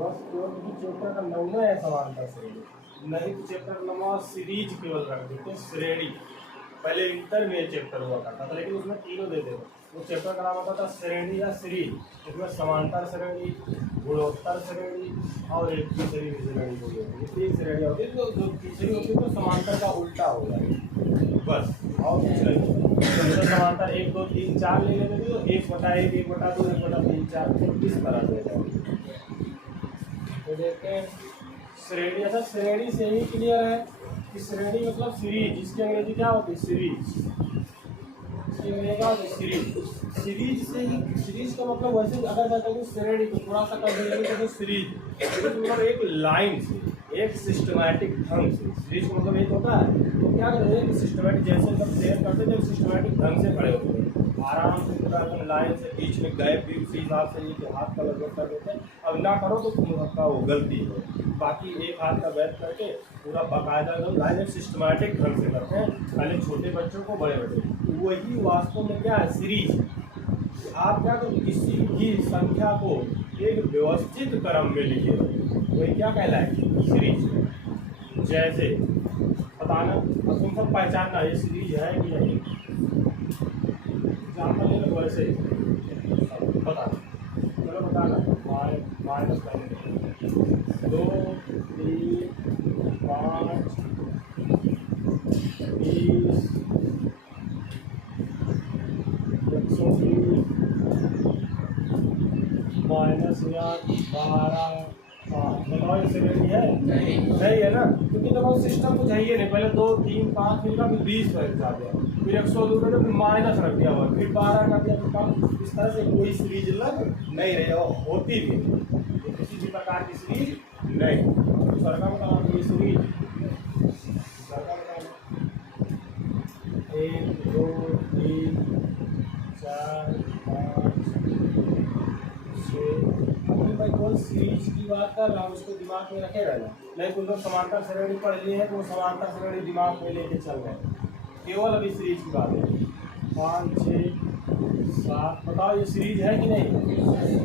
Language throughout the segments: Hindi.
बस केवल चैप्टर का नाम है समांतर श्रेणी, नहीं तो चैप्टर नंबर सीरीज केवल रख देते श्रेणी। पहले इंटर में चैप्टर हुआ करता था, लेकिन उसमें तीनों दे देते। वो चैप्टर का नाम होता था श्रेणी या सीरीज। इसमें समांतर श्रेणी, गुणोत्तर श्रेणी और एक तीसरी श्रेणी होती है। तीन श्रेणी होती है, जो तीसरी होती है तो समांतर का उल्टा हो जाएगा बस, और कुछ नहीं। तो समांतर 1 2 3 4 ले लेते थे, तो 1/1, 1/2, 1/3, 4 इस तरह से जाएगा। तो देखते हैं श्रेणी। अच्छा, श्रेणी से ही क्लियर है कि श्रेणी मतलब सीरीज। इसकी अंग्रेजी क्या होती है? सीरीज। इसकी अंग्रेजी क्या होती है? सीरीज। सीरीज से ही, सीरीज का मतलब वैसे अगर कहते हैं श्रेणी तो थोड़ा सा कर देंगे तो सीरीज मतलब एक लाइन से, एक सिस्टमैटिक ढंग से। सीरीज का मतलब एक होता है तो क्या करते हैं सिस्टमैटिक, जैसे जब शेयर करते थे सिस्टमैटिक ढंग से खड़े होते हैं, आराम से पूरा एकदम लाइन से, बीच में गैप भी उसी हिसाब से ये हाथ का लगभग कर देते हैं। अब ना करो तो आपका वो गलती है। बाकी एक हाथ का गैप करके पूरा बाकायदा एकदम लाइन सिस्टमैटिक ढंग से करते हैं, पहले छोटे बच्चों को, बड़े बच्चों। वही वास्तव में क्या है? सीरीज। आप क्या करो, किसी भी संख्या को एक व्यवस्थित क्रम में लिखे, वही क्या कहलाए? सीरीज। जैसे बताना, अब तुम सब पहचानना ये सीरीज है कि नहीं। वैसे बताना, चलो बताना। माइनस पहले 2 3 5 20 120 माइनस 12 बताओ ये श्रेणी है? नहीं है ना, क्योंकि देखो सिस्टम कुछ है ही नहीं। पहले 2 3 5 मिल का, फिर 20 पर जा दिया, फिर 102 का, फिर माइनस रख दिया हुआ, फिर 12 का दिया, फिर कम। इस तरह से कोई सीरीज लग नहीं रही और होती भी नहीं, किसी भी प्रकार की सीरीज नहीं। तो सरकार बताओ ये सीरीज, सरकार बताओ 1 2 3 4 5 6। भाई कौन सीरीज की बात कर रहा हूँ उसको दिमाग में रखे रहना। नहीं तुम लोग समांतर श्रेणी पढ़ लिए हैं तो वो समांतर श्रेणी दिमाग में लेके चल रहे हैं। केवल अभी सीरीज की बात है। 5 6 7 बताओ ये सीरीज है कि नहीं?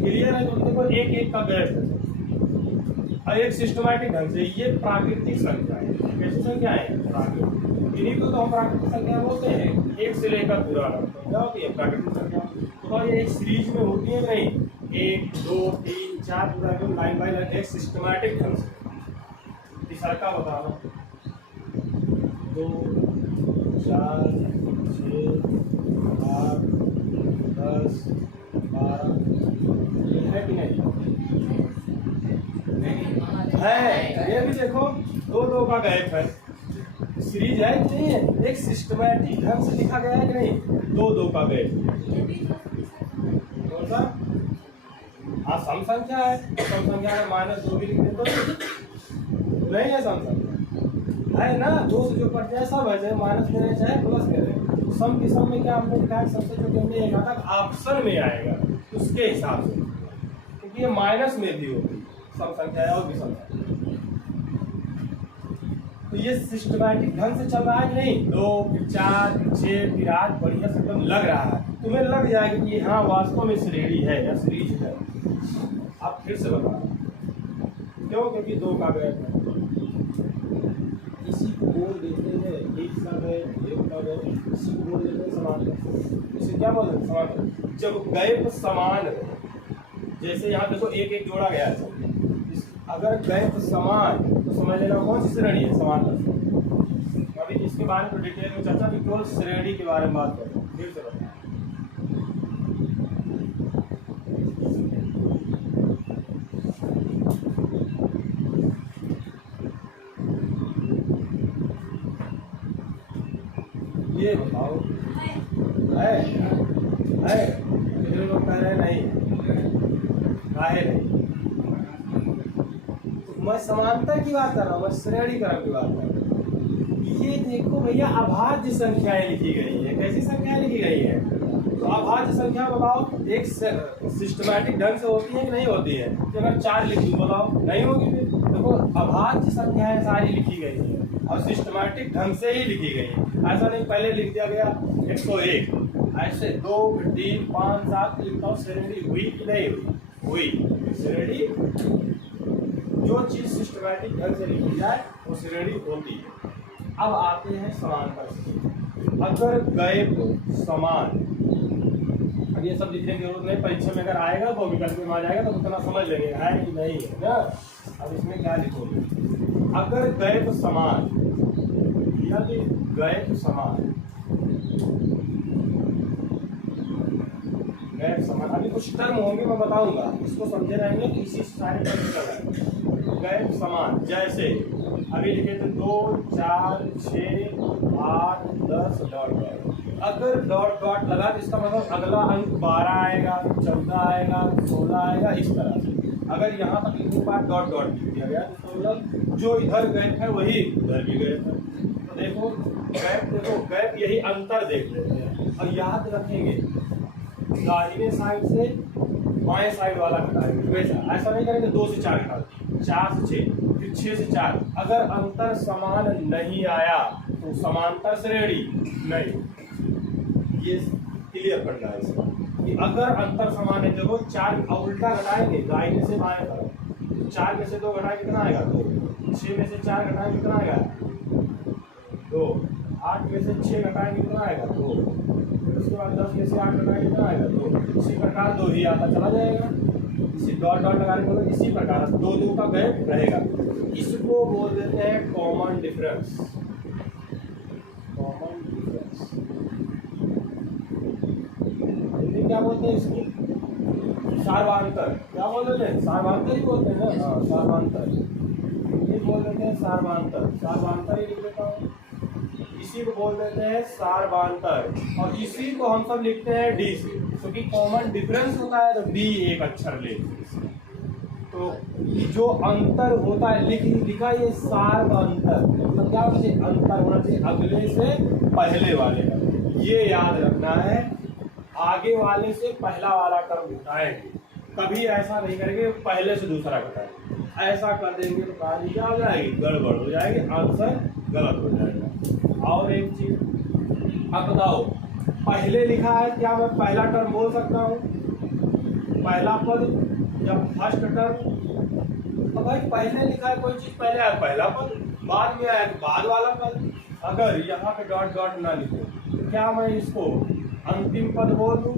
क्लियर है? तो देखो एक एक का गैप है और एक सिस्टमैटिक ढंग से। ये प्राकृतिक संख्या है। कैसी संख्या है? प्राकृतिक। इन्हीं को तो हम प्राकृतिक संख्या बोलते हैं। एक से लेकर पूरा क्या होती है प्राकृतिक संख्या। तो ये एक सीरीज में होती है नहीं, 1 2 3 4 पूरा एकदम लाइन बाय लाइन एक सिस्टमैटिक ढंग से। तीसरा का बताना 2 4 6 8 10 12 है कि नहीं? है। ये भी देखो 2 2 का गैप है। सीरीज है कि नहीं है? एक सिस्टमैटिक ढंग से लिखा गया है कि नहीं? 2 2 का गैप। कौन सा? हाँ सम संख्या है। सम संख्या में -2 भी लिख दे तो नहीं है सम संख्या है ना। 2 से जो कट जाए सब है, चाहे माइनस करें चाहे प्लस करें। सम की सम में क्या हमने लिखा है? सबसे जो हमने एक आता ऑप्शन में आएगा उसके हिसाब से, क्योंकि ये माइनस में भी होगी सम संख्या है और विषम संख्या। तो ये सिस्टमैटिक ढंग से चल रहा है कि नहीं? 2 फिर 4 फिर 6 फिर 8 बढ़िया से एकदम लग रहा है। तुम्हें लग जाएगा कि हाँ वास्तव में श्रेणी है या सीरीज है। आप फिर से बता क्यों? क्योंकि 2 का गैप है। इसी को बोल देते हैं एक का गैप, एक का गैप, इसी को बोल देते हैं समांतर। इसे क्या बोलते हैं? समांतर। जब गैप समान है, जैसे यहाँ देखो एक एक जोड़ा गया है, अगर गैप समान तो समझ लेना कौन सी श्रेणी है? समांतर। अभी इसके बारे में डिटेल में चर्चा, केवल श्रेणी के बारे में बात करें। फिर से बताएं ये बताओ है फिर लोग कह रहे नहीं काहे नहीं। तो मैं समांतर की बात कर रहा हूँ, मैं श्रेणी क्रम की बात कर रहा हूँ। ये देखो भैया अभाज्य संख्याएं लिखी गई है। कैसी संख्याएं लिखी गई है? तो अभाज्य संख्या बताओ एक सिस्टमैटिक ढंग से होती है कि नहीं होती है? तो अगर 4 लिख दूँ बताओ नहीं होगी। फिर देखो अभाज्य संख्याएं सारी लिखी गई है और सिस्टमैटिक ढंग से ही लिखी गई है। ऐसा नहीं पहले लिख दिया गया 101, ऐसे 2 3 5 7 लिखता हूँ। श्रेणी हुई कि नहीं हुई? हुई। श्रेणी सिस्टमैटिक ढंग से लिखी जाए वो श्रेणी होती है। अब आते हैं समांतर श्रेणी। अगर गैप समान, अब ये सब लिखने की जरूरत नहीं, परीक्षा में अगर आएगा तो विकल्प में आ जाएगा तो उतना समझ लेंगे है कि नहीं है ना। अब इसमें क्या लिखोगे, अगर गैप समान, यदि गैप समान, गैप समान, अभी कुछ टर्म होंगे मैं बताऊंगा, इसको समझे रहेंगे तो इसी से सारे टर्म चल आएंगे। गैप समान जैसे अभी लिखे थे 2, 4, 6, 8, 10 डॉट डॉट। अगर डॉट डॉट लगा तो इसका मतलब अगला अंक 12 आएगा, 14 आएगा, 16 आएगा, इस तरह से। अगर यहाँ तक लिखने के बाद डॉट डॉट लिख दिया गया तो मतलब जो इधर गैप है वही उधर भी गैप है। तो देखो गैप यही अंतर देख लेते हैं और याद रखेंगे दाहिने साइड से बाएं साइड वाला घटाएंगे, वैसा ऐसा नहीं करेंगे 2 से 4 घटा, 4 से 6, फिर 6 से 4। अगर अंतर समान नहीं आया तो समांतर श्रेणी नहीं। ये क्लियर करना है इसका कि अगर अंतर समान है, देखो 4 उल्टा घटाएंगे दाहिने से बाएं तरफ, 4 में से 2 घटाए कितना आएगा 2, 6 में से 4 घटाए कितना आएगा 2, 8 में से 6 घटाए कितना आएगा 2, फिर उसके बाद 10 में से 8 घटाए कितना आएगा 2। इसी प्रकार 2 ही आता चला जाएगा, इसी डॉट डॉट लगाने को इसी प्रकार 2 का गैप रहेगा। इसको बोल देते हैं कॉमन डिफरेंस। कॉमन डिफरेंस क्या बोलते हैं इसको, सार्वांतर। क्या बोल देते हैं, सार्वांतर ही बोलते हैं ना। हाँ सार्वांतर, ये बोल देते हैं सार्वांतर। सार्वांतर ही लिख देता हूँ, इसी को बोल देते हैं सार्वांतर। और इसी को हम सब लिखते हैं डी से, क्योंकि कॉमन डिफरेंस होता है तो डी एक अक्षर लेते हैं। तो जो अंतर होता है लिखा ये सार्वांतर, मतलब क्या होना चाहिए, अंतर होना चाहिए अगले से पहले वाले का। ये याद रखना है, आगे वाले से पहला वाला टर्म घटाएंगे, कभी ऐसा नहीं करेंगे पहले से दूसरा घटाएंगे। ऐसा कर देंगे तो कहानी क्या हो जाएगी, गड़बड़ हो जाएगी, आंसर गलत हो जाएगा। और एक चीज अब बताओ, पहले लिखा है, क्या मैं पहला टर्म बोल सकता हूँ, पहला पद या फर्स्ट टर्म? तो भाई पहले लिखा है कोई चीज, पहले आया पहला पद, बाद में आया बाद वाला पद। अगर यहाँ पे डॉट डॉट ना लिखो तो क्या मैं इसको अंतिम पद बोल दूं?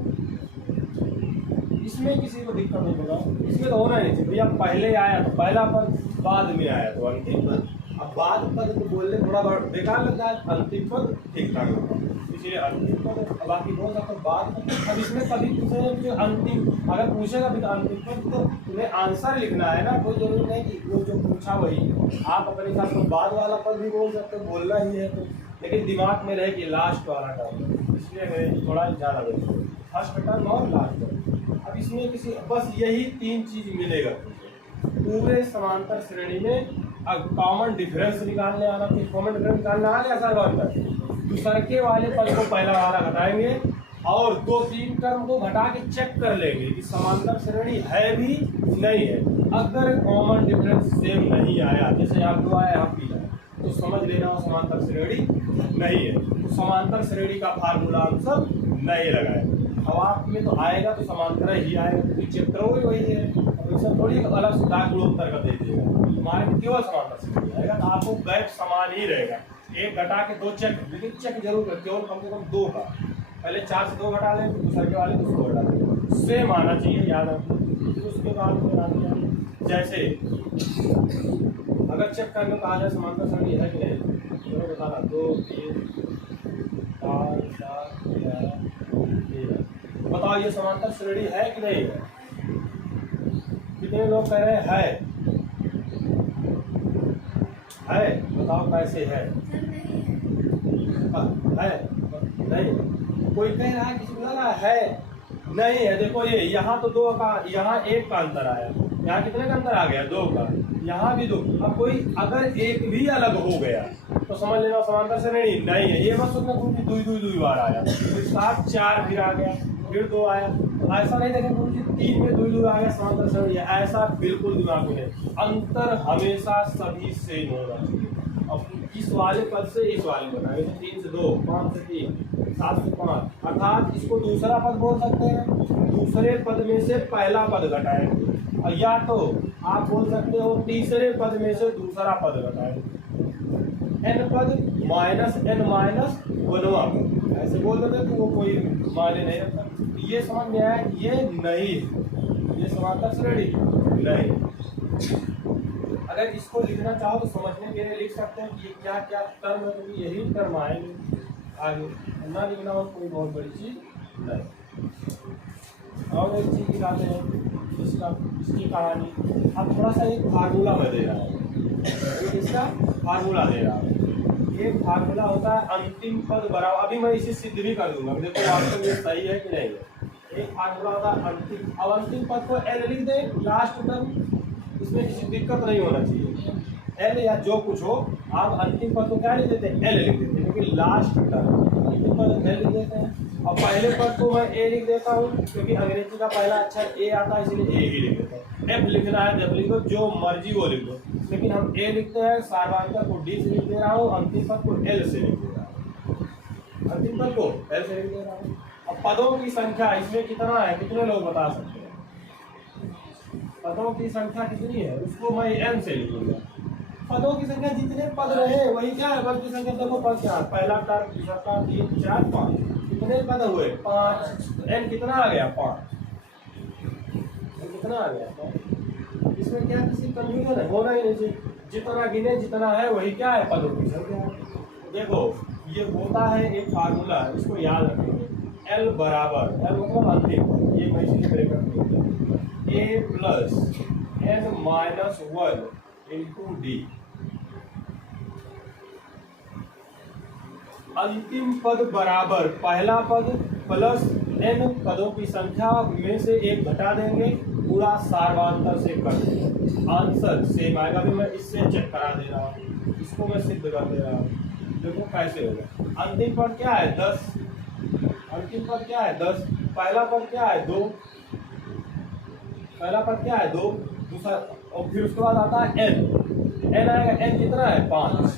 इसमें किसी को दिक्कत नहीं होगा, इसमें तो होना नहीं चाहिए भैया, पहले आया तो पहला पद, बाद में आया तो अंतिम पद। अब बाद पद तो बोलने थोड़ा बेकार लगता है, अंतिम पद ठीक ठाक लगता है, इसलिए अंतिम पद। बाकी बोल सकते बाद पद। अब इसमें कभी पूछे अंतिम, अगर पूछेगा भी तो अंतिम पद तो तुम्हें आंसर लिखना है ना, कोई जरूरी नहीं कि वो जो पूछा वही। आप अपने हिसाब से बाद वाला पद भी बोल सकते हो, बोलना ही है तो, लेकिन दिमाग में रहे कि लास्ट वाला टर्म, इसलिए थोड़ा ज़्यादा देखो, फर्स्ट टर्म और लास्ट टर्म। अब इसमें किसी बस यही 3 चीज मिलेगा पूरे समांतर श्रेणी में। अब कॉमन डिफरेंस निकालने आना, फिर कॉमन डिफरेंस निकालना आ गया सार्वांतर, दूसरे वाले पद को पहला वाला घटाएंगे और 2-3 टर्म को घटा के चेक कर लेंगे कि समांतर श्रेणी है भी नहीं है। अगर कॉमन डिफरेंस सेम नहीं आया, जैसे यहाँ 2 आया यहाँ 3 आया, तो समझ लेना वो समांतर श्रेणी नहीं है। तो समांतर श्रेणी का फार्मूला हम सब नहीं लगाए। अब आप में तो आएगा तो समांतर ही आएगा, क्योंकि चैप्टर वही है, तो थोड़ी अलग से दाग गुणोत्तर का दे देगा, तुम्हारे केवल समांतर श्रेणी आएगा। तो आपको गैप समान ही रहेगा, एक घटा के 2 चेक, लेकिन चेक जरूर कर, केवल कम से कम 2 का, पहले 4 से 2 घटा लें, फिर दूसरे वाले 2 घटा लें, सेम आना चाहिए, याद रखो। फिर उसके बाद जैसे अगर चेक करने को आ जाए समांतर श्रेणी है कि नहीं, चलो बताना 2, 3, 4, 7, 11, 13। बताओ ये समांतर श्रेणी है कि नहीं है? कितने लोग कह रहे हैं है? बताओ कैसे है? नहीं, कोई कह रहा है, किसी को लग रहा है नहीं है। देखो ये यहाँ तो 2 का, यहाँ 1 का अंतर आया, यहाँ कितने का अंतर आ गया 2 का, यहाँ भी 2। अब कोई अगर एक भी अलग हो गया तो समझ लेना समांतर श्रेणी नहीं है। ये मत सोचना कि 2 बार आया, फिर 7 4 फिर आ गया, फिर 2 आया, तो ऐसा नहीं देखें गुरु जी 3 में 2 आ गया समांतर श्रेणी, ऐसा बिल्कुल दिमाग में। अंतर हमेशा सभी सेम होना चाहिए। अब इस वाले पद से इस वाले बनाएंगे, 3 से 2, 5 से 3, 7 से 5, अर्थात इसको दूसरा पद बोल सकते हैं। दूसरे पद में से पहला पद घटाएंगे, और या तो आप बोल सकते हो तीसरे पद में से दूसरा पद बताए, n पद माइनस n माइनस 1वां पद, ऐसे बोल देते तो वो कोई मायने नहीं रखता। ये समझ में आया, ये नहीं, ये समांतर श्रेणी नहीं। अगर इसको लिखना चाहो तो समझने के लिए लिख सकते हैं कि ये क्या क्या टर्म है, क्योंकि यही टर्म आएंगे आगे, ना लिखना हो कोई बहुत बड़ी चीज नहीं। और एक चीज दिखाते हैं इसकी कहानी। अब थोड़ा सा एक फार्मूला में दे रहा है, इसका फार्मूला दे रहा है। एक फार्मूला होता है अंतिम पद बराबर, अभी मैं इसे सिद्ध भी कर दूंगा, देखो वास्तव में सही है कि नहीं है। एक फार्मूला होता है अंतिम, अब अंतिम पद को एल लिख दे, लास्ट टर्म, इसमें किसी दिक्कत नहीं होना चाहिए, एल या जो कुछ हो। आप अंतिम पद को क्या लिख देते हैं, एल लिख देते हैं, क्योंकि लास्ट टर्म अंतिम पद एल लिख देते हैं। और पहले पद को मैं ए लिख देता हूँ, क्योंकि अंग्रेजी का पहला अक्षर ए आता है, इसलिए ए ही लिख देते हैं। एफ लिखना है जब लिखो, जो मर्जी वो लिख दो, लेकिन हम ए लिखते हैं। सार्वधातुक को डी से लिख दे रहा हूँ, अंतिम पद को एल से लिख दे रहा हूँ, अंतिम पद को एल से लिख दे रहा हूँ। अब पदों की संख्या इसमें कितना है, कितने लोग बता सकते हैं? पदों की संख्या कितनी है, उसको मैं एन से लिखूंगा। पदों की संख्या जितने पद रहे वही क्या है, पद की संख्या। देखो पद क्या है, पहला टर्म, दूसरा टर्म, 3 4 5, कितने पद हुए 5, एन कितना आ गया 5, कितना आ गया 5। इसमें क्या किसी कंफ्यूजन है, होना ही नहीं चाहिए। जितना गिने जितना है वही क्या है, पदों की संख्या है। देखो ये होता है एक फार्मूला, इसको याद रखेंगे। एल बराबर, एल मतलब अंतिम, ये मैं इसलिए ब्रेकअप में a plus n minus 1 into d. अंतिम पद बराबर पहला पद प्लस एन पदों की संख्या में से एक घटा देंगे, पूरा सार्वधातुक से कर देंगे, आंसर सेम आएगा। भी मैं इससे चेक करा दे रहा हूँ, इसको मैं सिद्ध कर दे रहा हूँ। देखो कैसे होगा। अंतिम पद क्या है 10, अंतिम पद क्या है 10, पहला पद क्या है 2, पहला पद क्या है 2, दूसरा, और फिर उसके बाद आता है एन, एन आएगा, एन कितना है 5,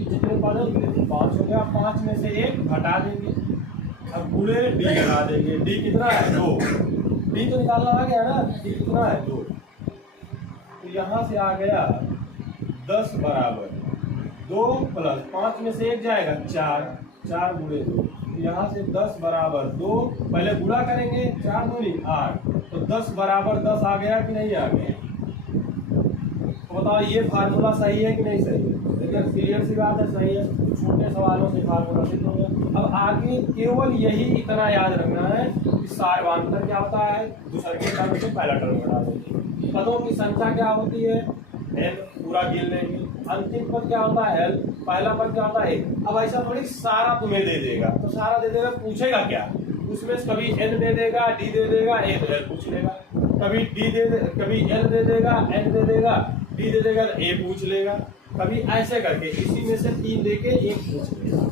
जितने पद है 5 हो गया, 5 में से एक घटा देंगे, अब पूरे डी घटा देंगे। डी कितना है 2, डी तो निकालना आ गया ना, डी कितना है 2, तो यहाँ से आ गया 10 बराबर 2 प्लस 5 में से एक जाएगा 4, 4 गुणे 2, यहाँ से 10 बराबर 2, पहले गुणा करेंगे, 4 दूनी 8, तो 10 बराबर 10 आ गया कि नहीं आ गया? तो बताओ ये फार्मूला सही है कि नहीं सही है? लेकिन क्लियर सी बात है, सही है। छोटे सवालों से फार्मूला सिद्ध हो गया। अब आगे केवल यही इतना याद रखना है कि सार्वधातुक क्या होता है, दूसरे के टर्म से पहला टर्म घटा देंगे। पदों की संख्या क्या होती है, एल, पूरा गिन लेंगे। अंतिम पद क्या होता है एल, पहला पद क्या होता है 1। अब ऐसा थोड़ी सारा तुम्हें दे देगा, तो सारा दे देगा, पूछेगा क्या उसमें, कभी एन दे देगा, डी दे देगा, एल पूछ लेगा, कभी डी दे, कभी एल दे देगा, एन दे देगा, डी दे देगा, ए पूछ लेगा, कभी ऐसे करके इसी में से 3 देके एक पूछ लेगा।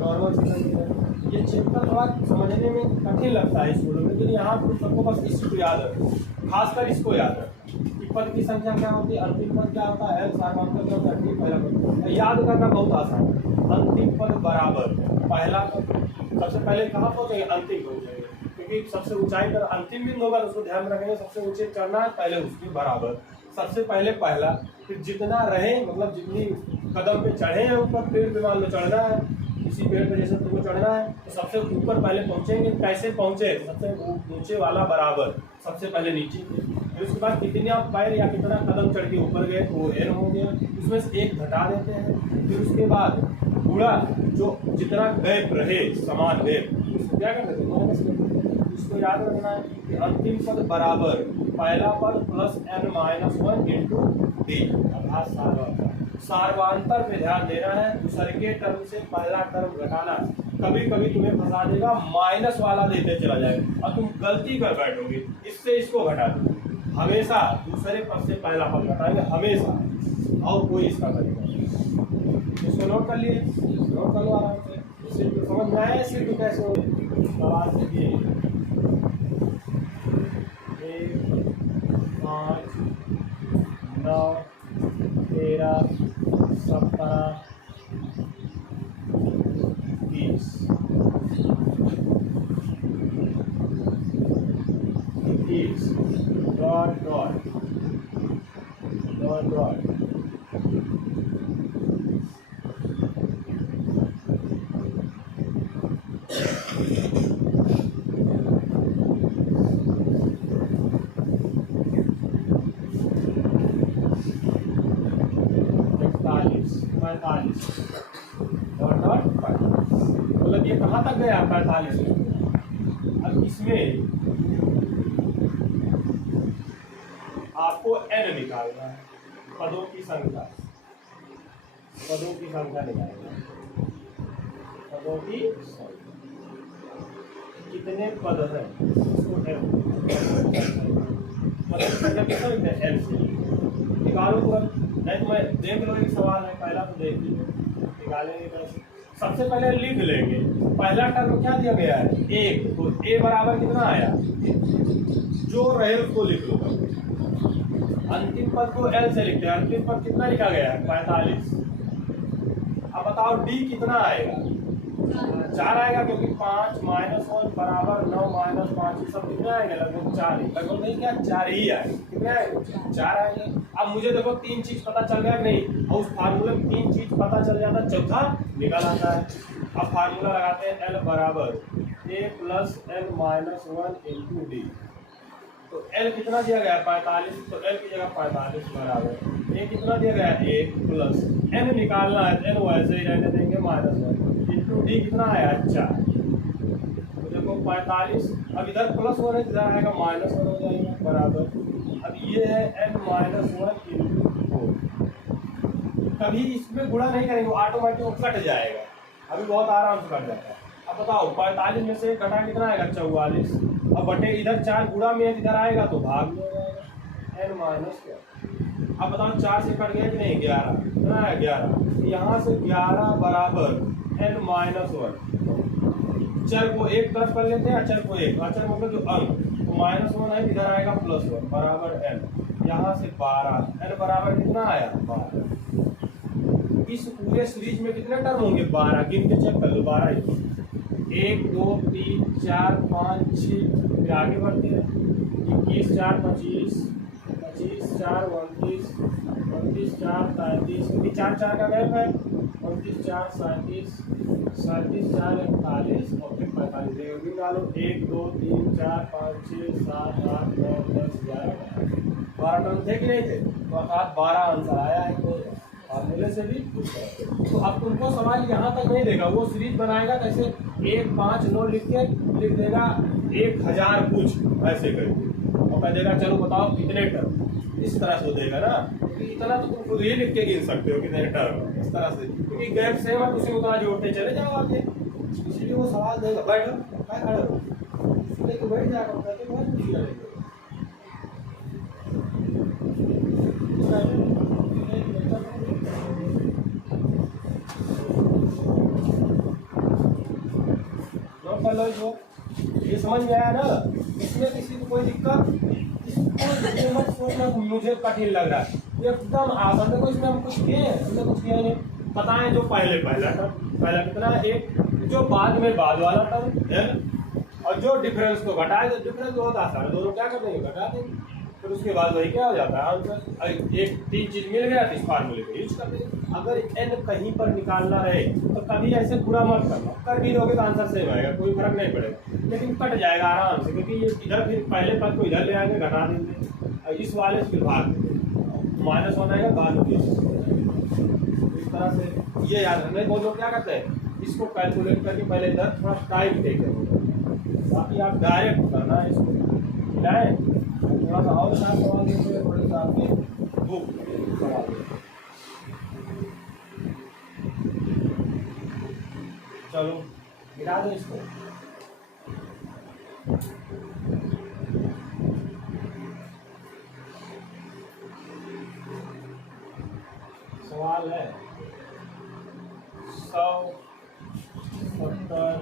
Normal system. ये चैप्टर थोड़ा समझने में कठिन लगता है स्कूलों में, लेकिन यहाँ तुम सबको बस इसको याद रखो, खासकर इसको याद रखो कि पद की संख्या क्या होती है, अंतिम पद क्या होता है, सार्वधातुक क्या होता है, पहला पद। याद करना बहुत आसान है। अंतिम पद बराबर पहला पद, सबसे पहले कहाँ पहुँचेंगे, अंतिम पहुँचेंगे, क्योंकि सबसे ऊंचाई पर अंतिम बिंदु होगा, उसको ध्यान रखेंगे। सबसे ऊंचे चढ़ना है, पहले उसके बराबर, सबसे पहले पहला, फिर जितना रहे, मतलब जितनी कदम पे चढ़े हैं ऊपर, पेड़ पे मान लो चढ़ना है, किसी पेड़ पे जैसे तुमको चढ़ना है, तो सबसे ऊपर पहले पहुंचेंगे। कैसे पहुंचे, सबसे ऊंचे वाला बराबर, सबसे पहले नीचे, फिर उसके बाद कितने आप पैर या कितना कदम चढ़ के ऊपर गए तो वो एन हो गया, उसमें से एक घटा देते हैं। फिर उसके बाद पूरा जो जितना गैप रहे, समान गैप, उसको क्या कर देते हैं, इसको याद रखना है कि अंतिम पद बराबर पहला पद plus n minus 1 into d, अर्थात सार्वधातुक पे ध्यान देना है। दूसरे के टर्म से पहला टर्म घटाना, कभी कभी तुम्हें फंसा देगा, माइनस वाला देते चला जाएगा और तुम गलती कर बैठोगे, इससे इसको घटा दो। हमेशा दूसरे पद से पहला पद घटाएंगे, हमेशा, और कोई इसका करेगा। इसको नोट कर लिए, नोट कर लो आराम से, इससे समझ में आया सिर्फ कैसे हो सवाल से दिए 1 5 9 13 17 20 21 डॉट डॉट मतलब ये कहाँ तक गया 45 में। अब इसमें आपको n निकालना है, पदों की संख्या निकालना है। पदों की कितने पद हैं इसको पदों की संख्या कितना लिखते हैं l से निकालो तुरंत। नहीं तो मैं देख लो, एक सवाल है पहला तो देख लीजिए निकालेंगे कैसे। सबसे पहले लिख लेंगे पहला टर्म क्या दिया गया है 1, तो a बराबर कितना आया जो रहे उसको लिख लो। अंतिम पद को l से लिखते हैं, अंतिम पद कितना लिखा गया है 45। अब बताओ d कितना आएगा 4 आएगा, क्योंकि 5 माइनस 1 बराबर 9 माइनस 5 सब कितना आएगा लगभग 4 ही, लगभग नहीं क्या 4 ही आएगा। कितने आएगा 4 आएंगे। अब मुझे देखो 3 चीज पता चल गया नहीं, और उस फार्मूले में 3 चीज पता चल जाता, चौथा निकल आता है। अब फार्मूला लगाते हैं l बराबर a plus n minus 1 into D. तो l कितना दिया गया है 45, तो l की जगह 45 बराबर a कितना दिया गया है 1 प्लस n निकालना है, n वैसे ही रहने देंगे माइनस 1 इंटू डी कितना आया 4। तो देखो 45, अब इधर प्लस 1 है, इधर आएगा माइनस 1 हो जाएगा बराबर। अब ये है n माइनस 1 इंटू 4। कभी इसमें गुणा नहीं करेंगे, ऑटोमेटिक कट जाएगा, अभी बहुत आराम से कट जाता है। अब बताओ 45 में से घटा कितना आएगा 44। अब बटे इधर 4 गुणा में इधर आएगा तो भाग में हो जाएगा n माइनस 4। अब बताओ 4 से कट गया कि नहीं 11, कितना है 11। यहाँ से 11 बराबर n माइनस 1। चर को एक तरफ कर लेते हैं, अचर को एक, अचर मतलब जो अंक, तो माइनस 1 है, इधर आएगा प्लस 1 बराबर n। यहाँ से 12, n बराबर कितना आया 12। इस पूरे सीरीज में कितने टर्म होंगे 12, गिन के चेक कर लो 12 ही। 1 2 3 4 5 6, फिर आगे बढ़ते हैं 21 4 25, 25 4 29, 29 4 33, क्योंकि 4 4 का गैप है, 29 4 37, 37 4 41 और फिर 45 भी डालो। 1 2 3 4 5 6 7 8 9 10 11 12 टर्म थे कि नहीं थे, तो अर्थात 12 आंसर आया है फार्मूले से भी। तो अब तुमको सवाल यहाँ तक नहीं देगा, वो सीरीज बनाएगा कैसे 1 5 9 लिख के लिख देगा 1000 कुछ ऐसे करके, और कह देगा चलो बताओ कितने टर्म, इस तरह से देगा ना। क्योंकि इतना तो तुम खुद ही लिख के गिन सकते हो कितने टर्म, इस तरह से, क्योंकि गैप सेम है उसी उतना जोड़ते चले जाओ आगे, इसीलिए वो सवाल देगा। बैठो क्या खड़े हो, इसलिए तो बैठ जाएगा, बहुत खुशी लगेगी। जो ये समझ में आया ना, इसमें किसी को कोई दिक्कत, इसको मत सोचना मुझे कठिन लग रहा है, एकदम आसान। देखो इसमें हम कुछ किए हैं, हमने कुछ किया नहीं, पता है जो पहला टर्म, पहला कितना है 1, जो बाद में बाद वाला टर्म n, और जो डिफरेंस को घटाए, तो डिफरेंस बहुत आसान है, दोनों क्या कर देंगे घटा देंगे, फिर उसके बाद वही क्या हो जाता है आंसर। एक 3 चीज मिल गया तो इस फार्मूले को यूज कर देंगे। अगर n कहीं पर निकालना रहे तो कभी ऐसे पूरा मत करना, कर भी दोगे तो आंसर सेम आएगा, कोई फर्क नहीं पड़ेगा, लेकिन कट जाएगा आराम से, क्योंकि ये इधर फिर पहले पद को इधर ले आएंगे घटा देंगे, और इस वाले से फिर भाग देंगे, माइनस 1 आएगा बाद में। इस तरह से ये याद रखना। बहुत लोग क्या करते हैं इसको कैलकुलेट करके पहले इधर थोड़ा टाइम टेक करेंगे, बाकी आप डायरेक्ट करना है इसको मिलाएं। थोड़ा सा और साफ सवाल देंगे, थोड़े सा आपके बुक सवाल। चलो मिला दो इसको। सवाल है 100 70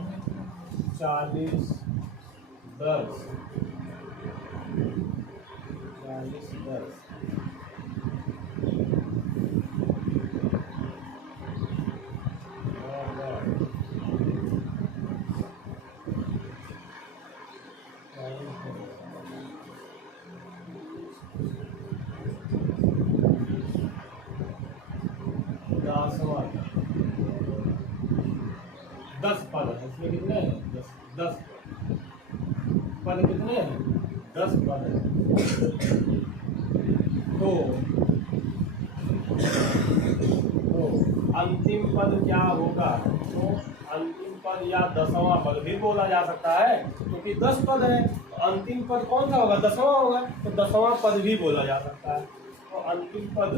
40 10 40 10। 10वां 10 पद है, इसमें कितने हैं 10 पद कितने हैं 10 पद है। तो अंतिम पद क्या होगा, तो अंतिम पद या 10वां पद भी बोला जा सकता है, क्योंकि 10 पद है। अंतिम पद कौन सा होगा 10वां होगा, तो 10वां पद भी बोला जा सकता है। तो अंतिम पद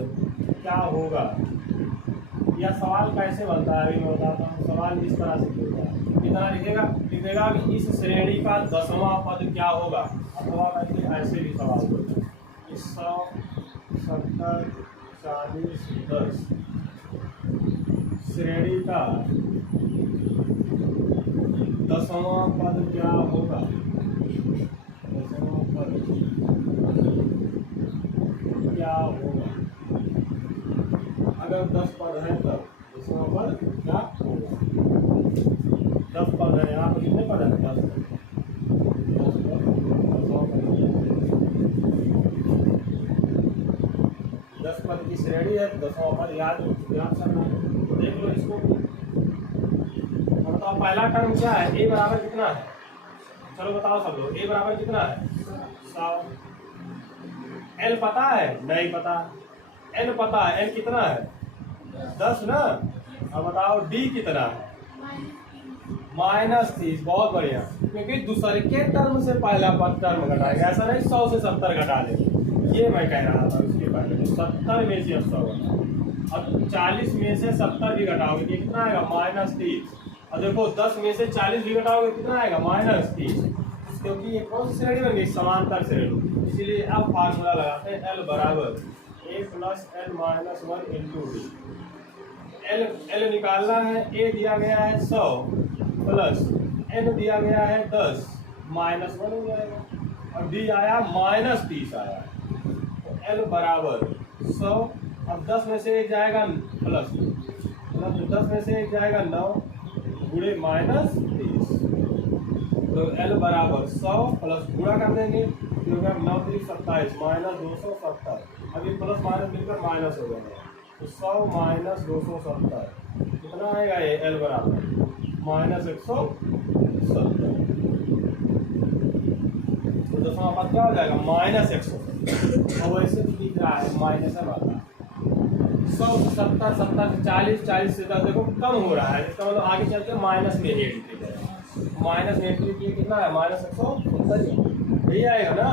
क्या होगा, यह सवाल कैसे बनता है अभी मैं बताता हूँ। सवाल इस तरह से होगा, कितना लिखेगा कि इस श्रेणी का 10वां पद क्या होगा, अथवा करके ऐसे भी सवाल होगा 100 70 40 10 श्रेणी का 10वां पद क्या होगा, 10वां पद क्या होगा। अगर 10 पद है तब 10वां पद क्या होगा। 10 पद है, यहाँ पर कितने पद है 10 पद, 10 पद की श्रेणी है, 10वां पद याद करना। देख लो इसको, बताओ पहला टर्म क्या है, a बराबर कितना है, चलो बताओ सब लोग, a बराबर कितना है 100। l पता है नहीं पता, n पता है, n कितना है 10 ना। अब बताओ d कितना है -30। बहुत बढ़िया, क्योंकि दूसरे के टर्म से पहला पद टर्म घटाएगा, ऐसा नहीं 100 से 70 घटा ले, ये मैं कह रहा था उसके पहले। 70 में से 100 अब 40 में से 70 भी घटाओगे कितना आएगा -30। और देखो 10 में से 40 भी घटाओगे कितना आएगा -30, क्योंकि ये कौन सी श्रेणी बन गई समांतर श्रेणी। इसीलिए अब फार्मूला लगाते हैं l बराबर a + l - 1 × d। l निकालना है, a दिया गया है 100 प्लस n दिया गया है 10 -1 हो जाएगा, और d आया -30 आया। तो l बराबर 100, अब 10 में से एक जाएगा प्लस 10 में से एक जाएगा 9 गुणे -30, तो l बराबर 100 प्लस गुणा कर देंगे, 9 × 3 = 27 -270। अब ये प्लस माइनस मिलकर माइनस हो जाएगा, तो 100 - 270 कितना आएगा ये l बराबर -170। तो 10वां पद क्या हो जाएगा -170। और वैसे भी दिख रहा है माइनस है वाला 100 से 70 70 से 40 40 से 10 देखो कम हो रहा है, इसका मतलब आगे चलते माइनस में ही एंट्री करेगा। माइनस में एंट्री किए कितना है -170 यही आएगा ना।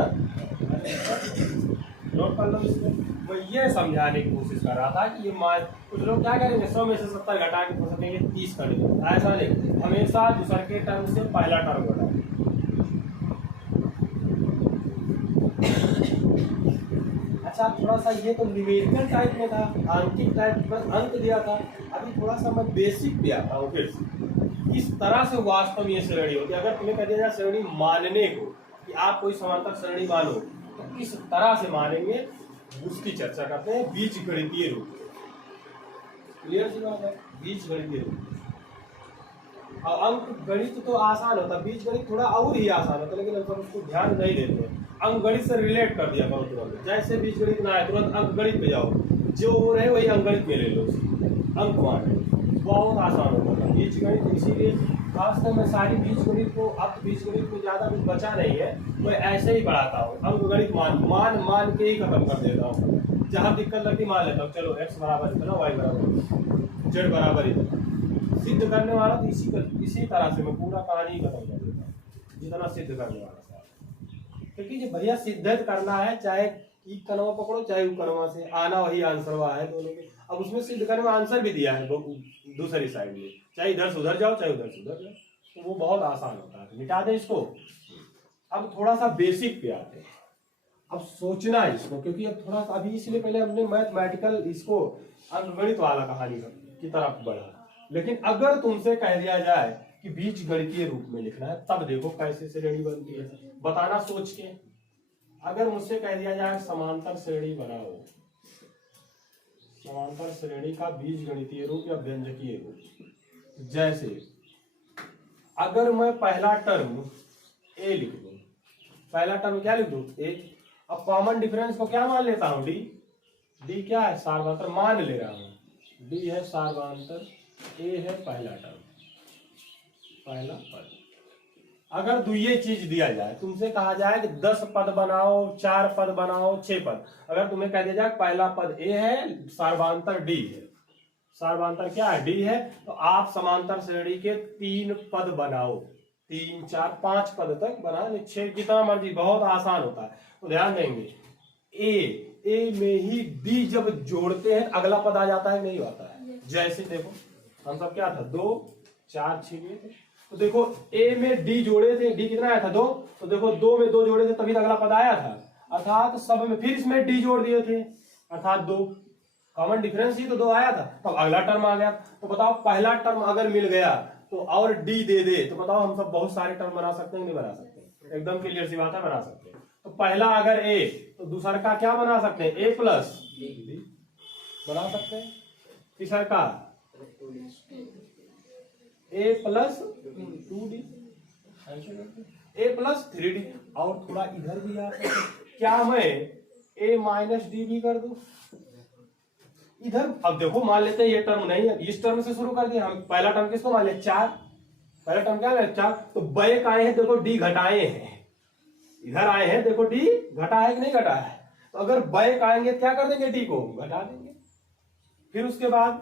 नोट कर लो इसमें, मैं ये समझाने की कोशिश कर रहा था कि ये कुछ लोग क्या करेंगे 100 में से 70 घटा के सोचेंगे 30 करेंगे, ऐसा नहीं, हमेशा दूसरे के टर्म से पहला टर्म घटाएंगे। अच्छा थोड़ा सा ये तो न्यूमेरिकल टाइप में था, आंकिक टाइप बस अंक दिया था, अभी थोड़ा सा मैं बेसिक पे आता हूँ फिर से। इस तरह से वास्तव में ये श्रेणी होती है। अगर तुम्हें कह दिया जाए श्रेणी मानने को कि आप कोई समांतर श्रेणी मानो, तो किस तरह से मानेंगे उसकी चर्चा करते हैं बीजगणितीय रूप में। क्लियर सी बात है, बीजगणितीय रूप। और अंक गणित तो आसान होता है, बीजगणित थोड़ा और ही आसान होता है, लेकिन हम सब उसको ध्यान नहीं देते। अंक गणित से रिलेट कर दिया करो तुरंत, जैसे बीजगणित ना आए तुरंत अंक गणित पे जाओ, जो हो रहे वही अंक गणित में ले लो, अंक माने बहुत आसान होता है बीजगणित। इसीलिए खासकर मैं सारी बीजगणित को, अब बीजगणित को ज्यादा कुछ बचा नहीं है, मैं ऐसे ही पढ़ाता हूँ। अंक गणित मान के ही खत्म कर देता हूँ, जहाँ दिक्कत लगती मान लेता हूँ, चलो x बराबर इतना, y बराबर z बराबर इतना। सिद्ध करने वाला तो इसी तरह से मैं पूरा कहानी ही खत्म कर देता हूँ, जितना सिद्ध करने वाला था। क्योंकि जो भैया सिद्ध करना है, चाहे एक कनवा पकड़ो चाहे वो कनवा से आना, वही आंसर हुआ है दोनों के। अब उसमें सिद्ध करने में आंसर भी दिया है दूसरी साइड में, चाहे इधर से उधर जाओ चाहे उधर से उधर जाओ, तो वो बहुत आसान होता है। मिटा दे इसको। अब थोड़ा सा बेसिक पे आते हैं, अब सोचना इसको, क्योंकि अब थोड़ा सा अभी इसलिए पहले हमने मैथमेटिकल इसको अंकगणित वाला कहानी की तरफ बढ़ा। लेकिन अगर तुमसे कह दिया जाए कि बीजगणितीय रूप में लिखना है, तब देखो कैसे श्रेणी बनती है, बताना सोच के। अगर मुझसे कह दिया जाए समांतर श्रेणी बनाओ, समांतर श्रेणी का बीजगणितीय रूप या व्यंजकीय रूप, जैसे अगर मैं पहला टर्म ए लिख दूं, पहला टर्म क्या लिख दूं ए, अब कॉमन डिफरेंस को क्या मान लेता हूं डी, डी क्या है सार्वत्र मान ले रहा हूं, डी है सार्वधातर, ए है पहला टर्म, पहला पद। अगर दुइये चीज दिया जाए, तुमसे कहा जाए कि 10 पद बनाओ, 4 पद बनाओ, 6 पद, अगर तुम्हें कह दिया जाए पहला पद ए है, सार्वधातर डी है, सार्वधातर क्या है, डी है, तो आप समांतर श्रेणी के 3 पद बनाओ, 3 4 5 पद तक बना, 6 जितना मर्जी, बहुत आसान होता है। तो ध्यान देंगे ए में ही डी जब जोड़ते हैं अगला पद आ जाता है, नहीं आता है। जैसे देखो हम सब क्या था, 2 4 6 थे, तो देखो ए में डी जोड़े थे, डी कितना आया था 2, तो देखो 2 में 2 जोड़े थे तभी तो अगला पद आया था, अर्थात सब में फिर इसमें डी जोड़ दिए थे, अर्थात 2 कॉमन डिफरेंस ही तो 2 आया था, तब अगला टर्म आ गया। तो बताओ पहला टर्म अगर मिल गया तो और डी दे दे, तो बताओ हम सब बहुत सारे टर्म बना सकते हैं, नहीं बना सकते? एकदम क्लियर सी बात है, बना सकते हैं। तो पहला अगर ए, तो दूसरा का क्या बना सकते हैं, ए प्लस डी बना सकते हैं, तीसरा का ए प्लस 2डी, ए प्लस 3डी, और थोड़ा इधर भी आ सकते, क्या मैं ए माइनस डी भी कर दूं इधर? अब देखो मान लेते हैं ये टर्म नहीं है, इस टर्म से शुरू कर दिया हम, पहला टर्म किसको मान लिया 4, पहला टर्म क्या है 4, तो बैक आए हैं, देखो डी घटाए हैं, इधर आए हैं, देखो डी घटा है कि नहीं घटा है, तो अगर बैक आएंगे क्या कर देंगे, डी को घटा देंगे। फिर उसके बाद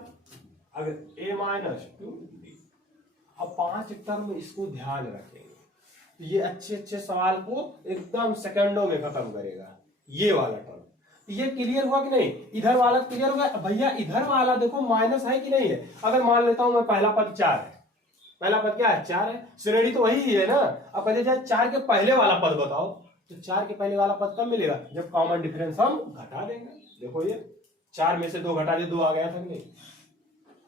अगर ए माइनस 2डी, अब 5 टर्म इसको ध्यान रखेंगे, तो ये अच्छे अच्छे सवाल को एकदम सेकंडों में खत्म करेगा, ये वाला टर्म। ये क्लियर हुआ कि नहीं, इधर वाला क्लियर हुआ भैया, इधर वाला देखो माइनस है कि नहीं है, अगर मान लेता हूं मैं पहला पद 4 है, पहला पद क्या है 4 है, श्रेणी तो वही है ना, अब कहते जाए 4 के पहले वाला पद बताओ, तो 4 के पहले वाला पद कब मिलेगा, जब कॉमन डिफरेंस हम घटा देंगे। देखो ये 4 में से 2 घटा दिए, 2 आ गया था नहीं।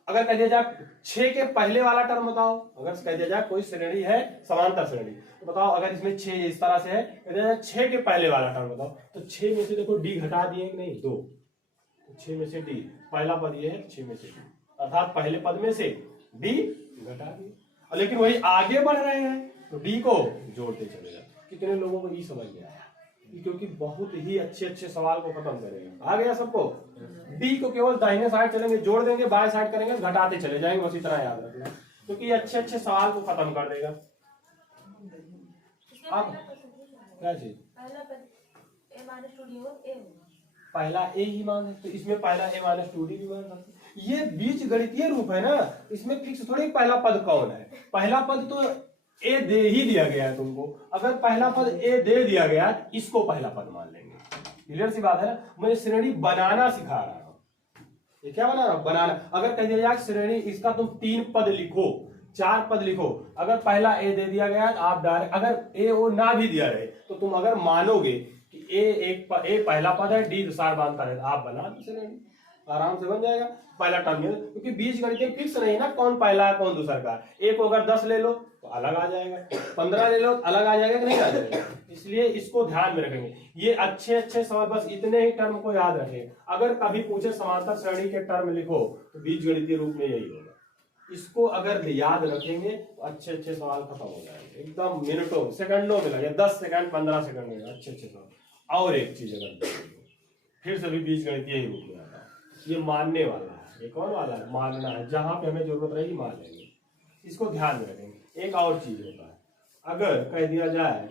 अगर कह दिया जाए 6 के पहले वाला टर्म बताओ, अगर कह दिया जाए कोई श्रेणी है समांतर श्रेणी, तो बताओ अगर इसमें 6 इस तरह से है, कह दिया जाए 6 के पहले वाला टर्म बताओ, तो 6 में से देखो डी घटा दिए कि नहीं 2, तो 6 में से डी, पहला पद ये है 6 में से डी, अर्थात पहले पद में से डी घटा दिए, लेकिन वही आगे बढ़ रहे हैं तो डी को जोड़ते चले जाए। कितने लोगों को ये समझ में आया, क्योंकि बहुत ही अच्छे अच्छे सवाल को खत्म करेगा। आ गया सबको, डी को केवल दाहिने साइड चलेंगे जोड़ देंगे, बाएं साइड करेंगे घटाते चले जाएंगे, बस इतना याद रखना, क्योंकि ये अच्छे अच्छे सवाल को खत्म कर देगा। अब क्या चीज, पहला ए ही मान है, तो इसमें पहला ए माइनस 2डी भी मान सकते। ये बीज गणितीय रूप है ना, इसमें फिक्स थोड़ी पहला पद कौन है, पहला पद तो ए दे ही दिया गया है तुमको, अगर पहला पद ए दे दिया गया इसको पहला पद मान लेंगे। क्लियर सी बात है ना, मैं श्रेणी बनाना सिखा रहा हूं, ये क्या बना रहा हूं, बनाना। अगर कह दिया जाए श्रेणी इसका तुम 3 पद लिखो, 4 पद लिखो, अगर पहला ए दे दिया गया तो आप डायरेक्ट, अगर ए ओ ना भी दिया रहे तो तुम अगर मानोगे कि ए पहला पद है, डी सार्वधातर है, आप बना दो श्रेणी, आराम से बन जाएगा पहला टर्म में, क्योंकि बीज गणित फिक्स नहीं ना कौन पहला है कौन दूसरा का। एक को अगर 10 ले लो तो अलग आ जाएगा, 15 ले लो तो अलग आ जाएगा कि नहीं आ जाएगा, इसलिए इसको ध्यान में रखेंगे। ये अच्छे अच्छे सवाल, बस इतने ही टर्म को याद रखें। अगर कभी पूछे समांतर श्रेणी के टर्म लिखो तो बीज गणितीय रूप में यही होगा, इसको अगर याद रखेंगे तो अच्छे अच्छे सवाल खत्म हो जाएंगे, एकदम मिनटों सेकंडों में लगे, 10 सेकंड 15 सेकंड में अच्छे अच्छे सवाल। और एक चीज अगर फिर से भी बीज गणितीय रूप में आता है, ये मानने वाला है, ये कौन वाला है, मानना है, जहां पे हमें जरूरत रहेगी मान लेंगे, इसको ध्यान में रखेंगे। एक और चीज होता है, अगर कह दिया जाए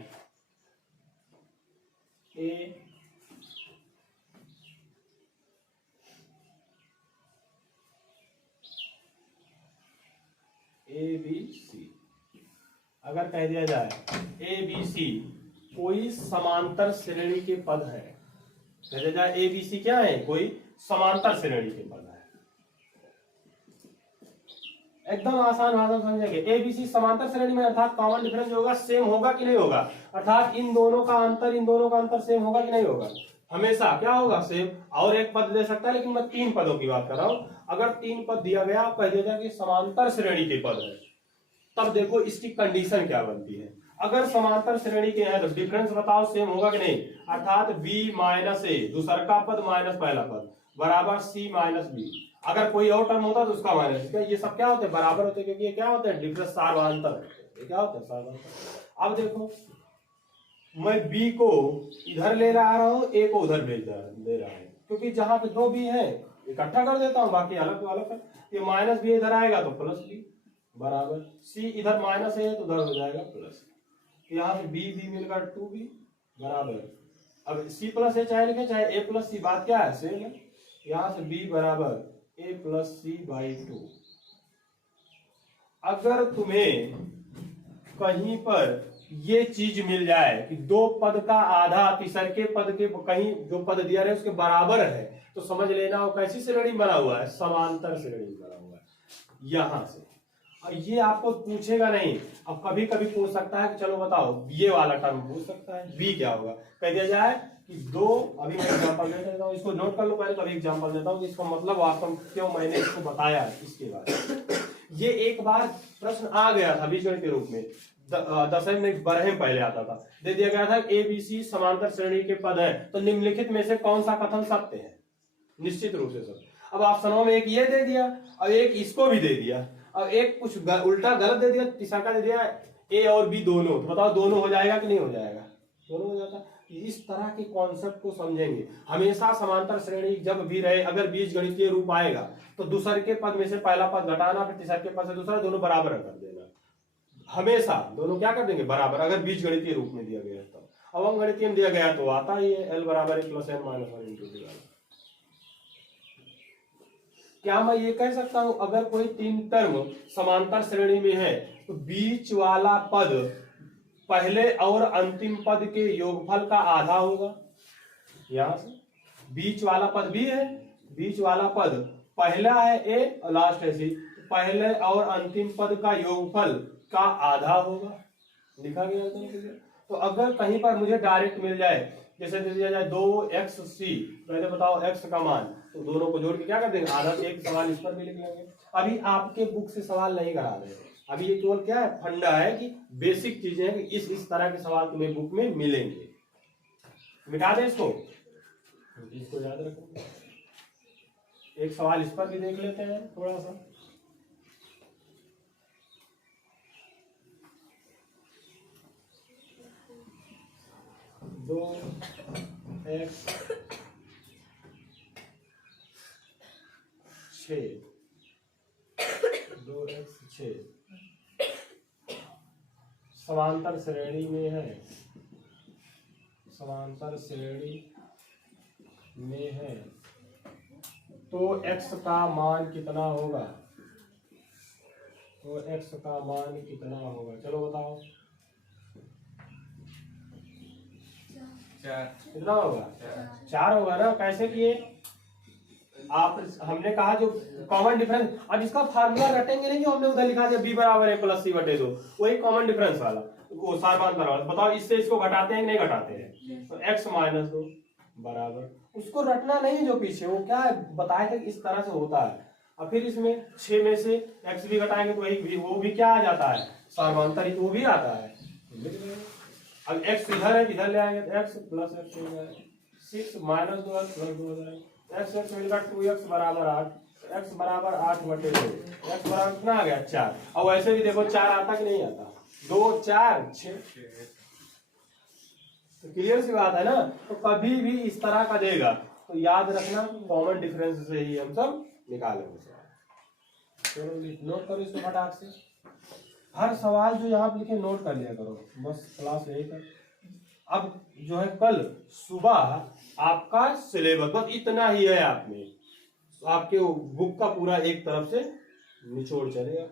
ए बी सी, अगर कह दिया जाए ए बी सी कोई समांतर श्रेणी के पद है, कह दिया जाए ए बी सी क्या है, कोई समांतर श्रेणी के पद है, एकदम आसान भाषा समझेंगे। ए बी सी समांतर श्रेणी में अर्थात कॉमन डिफरेंस होगा, सेम होगा कि नहीं होगा, अर्थात इन दोनों का अंतर सेम होगा कि नहीं होगा, हमेशा क्या होगा सेम। और एक पद दे सकता है, लेकिन मैं 3 पदों की बात कर रहा हूं। अगर 3 पद दिया गया, आप कह दिया कि समांतर श्रेणी के पद है, तब देखो इसकी कंडीशन क्या बनती है। अगर समांतर श्रेणी के हैं तो डिफरेंस बताओ सेम होगा कि नहीं, अर्थात b माइनस ए दूसरा का पद माइनस पहला पद बराबर c माइनस बी। अगर कोई और टर्म होता तो उसका माइनस, ये सब क्या होते हैं, बराबर होते हैं, क्योंकि ये क्या होते हैं, डिफरेंस सार्वधातर, ये क्या होता है सार्वधातर। अब देखो मैं b को इधर ले रहा हूं, a को उधर भेज दे रहा हूं, क्योंकि जहां पे 2 b है इकट्ठा कर देता हूँ, बाकी अलग तो अलग कर। ये माइनस बी इधर आएगा तो प्लस बी बराबर सी, इधर माइनस है तो उधर हो जाएगा प्लस। यहाँ से बी बी मिलकर 2b बराबर, अब सी प्लस ए चाहे लिखे चाहे ए प्लस सी, बात क्या है सेम है। यहाँ से b बराबर ए प्लस सी बाई 2। अगर तुम्हें कहीं पर ये चीज मिल जाए कि दो पद का आधा तीसरे के पद के कहीं जो पद दिया रहे उसके बराबर है, तो समझ लेना वो कैसी श्रेणी बना हुआ है, समांतर श्रेणी बना हुआ है यहां से। और ये आपको पूछेगा नहीं, अब कभी कभी पूछ सकता है कि चलो बताओ ये वाला टर्म पूछ सकता है, बी क्या होगा, कह दिया जाए कि दो, अभी मैं एग्जांपल दे देता हूँ, इसको नोट कर लो पहले, कभी एग्जांपल देता हूँ इसका मतलब वास्तव में क्यों मैंने इसको बताया। इसके बाद ये एक बार प्रश्न आ गया था बीजगणित के रूप में, 10वीं में 12वें पहले आता था, दे दिया गया था ए बी सी समांतर श्रेणी के पद है, तो निम्नलिखित में से कौन सा कथन सत्य है, निश्चित रूप से सत्य। अब ऑप्शनों में एक ये दे दिया और एक इसको भी दे दिया, और एक कुछ उल्टा गलत दे दिया, तीसरा का दे दिया ए और बी दोनों, तो बताओ दोनों हो जाएगा कि नहीं हो जाएगा, दोनों हो जाता। इस तरह के कॉन्सेप्ट को समझेंगे हमेशा। समांतर श्रेणी जब भी रहे, अगर बीजगणितीय रूप आएगा तो दूसरे के पद में से पहला पद घटाना, फिर तीसरे के पद से दूसरा, दोनों बराबर कर देना, हमेशा दोनों क्या कर देंगे बराबर, अगर बीजगणितीय रूप में दिया गया तो। अब अंकगणितीय में दिया गया तो आता ही है एल बराबर a plus n minus 1 into d. क्या मैं ये कह सकता हूं अगर कोई तीन टर्म समांतर श्रेणी में है तो बीच वाला पद पहले और अंतिम पद के योगफल का आधा होगा। यहां से बीच वाला पद भी है, बीच वाला पद पहला है ए और लास्ट है सी, पहले और अंतिम पद का योगफल का आधा होगा, लिखा गया था। तो अगर कहीं पर मुझे डायरेक्ट मिल जाए, जैसे दे दिया जाए 2xc, पहले बताओ x का मान, तो दोनों को जोड़ के क्या कर देंगे आधा, एक सवाल इस पर भी लिख लेंगे। अभी आपके बुक से सवाल नहीं करा रहे, अभी ये केवल क्या है, फंडा है कि बेसिक चीजें हैं कि इस तरह के सवाल तुम्हें बुक में मिलेंगे। मिटा दे इसको याद रखो। एक सवाल इस पर भी देख लेते हैं थोड़ा सा। दो एक्स 6 समांतर श्रेणी में है, समांतर श्रेणी में है, तो x का मान कितना होगा, तो x का मान कितना होगा, चलो बताओ। 4 कितना होगा, 4 होगा ना। कैसे किए आप, हमने कहा जो कॉमन डिफरेंस, अब इसका फार्मूला रटेंगे नहीं जो हमने उधर लिखा था b बराबर है प्लस सी बटे 2, वही कॉमन डिफरेंस वाला, वो सारमांतर वाला। बताओ इससे इसको घटाते हैं कि नहीं घटाते हैं, तो x माइनस 2 बराबर, उसको रटना नहीं जो पीछे, वो क्या है बताए थे इस तरह से होता है। और फिर इसमें 6 में से x भी घटाएंगे तो वही वो भी क्या आ जाता है, सारमांतर, वो भी आता है। अब x इधर है, इधर ले आएंगे तो x प्लस x हो जाएगा, 6 माइनस 2x प्लस 2 हो जाएगा, x मिलकर 2x बराबर 8, x बराबर 8 बटे 2, x बराबर कितना आ गया 4। और वैसे भी देखो 4 आता कि नहीं आता, 2 4 6, तो क्लियर सी बात है ना। तो कभी भी इस तरह का देगा तो याद रखना कॉमन डिफरेंस से ही हम सब निकालेंगे। चलो नोट करो इसको फटाक से, हर सवाल जो यहाँ पे लिखे नोट कर लिया करो, बस क्लास यही कर। अब जो है कल सुबह आपका सिलेबस बस इतना ही है, आप में आपके बुक का पूरा एक तरफ से निचोड़ चलेगा।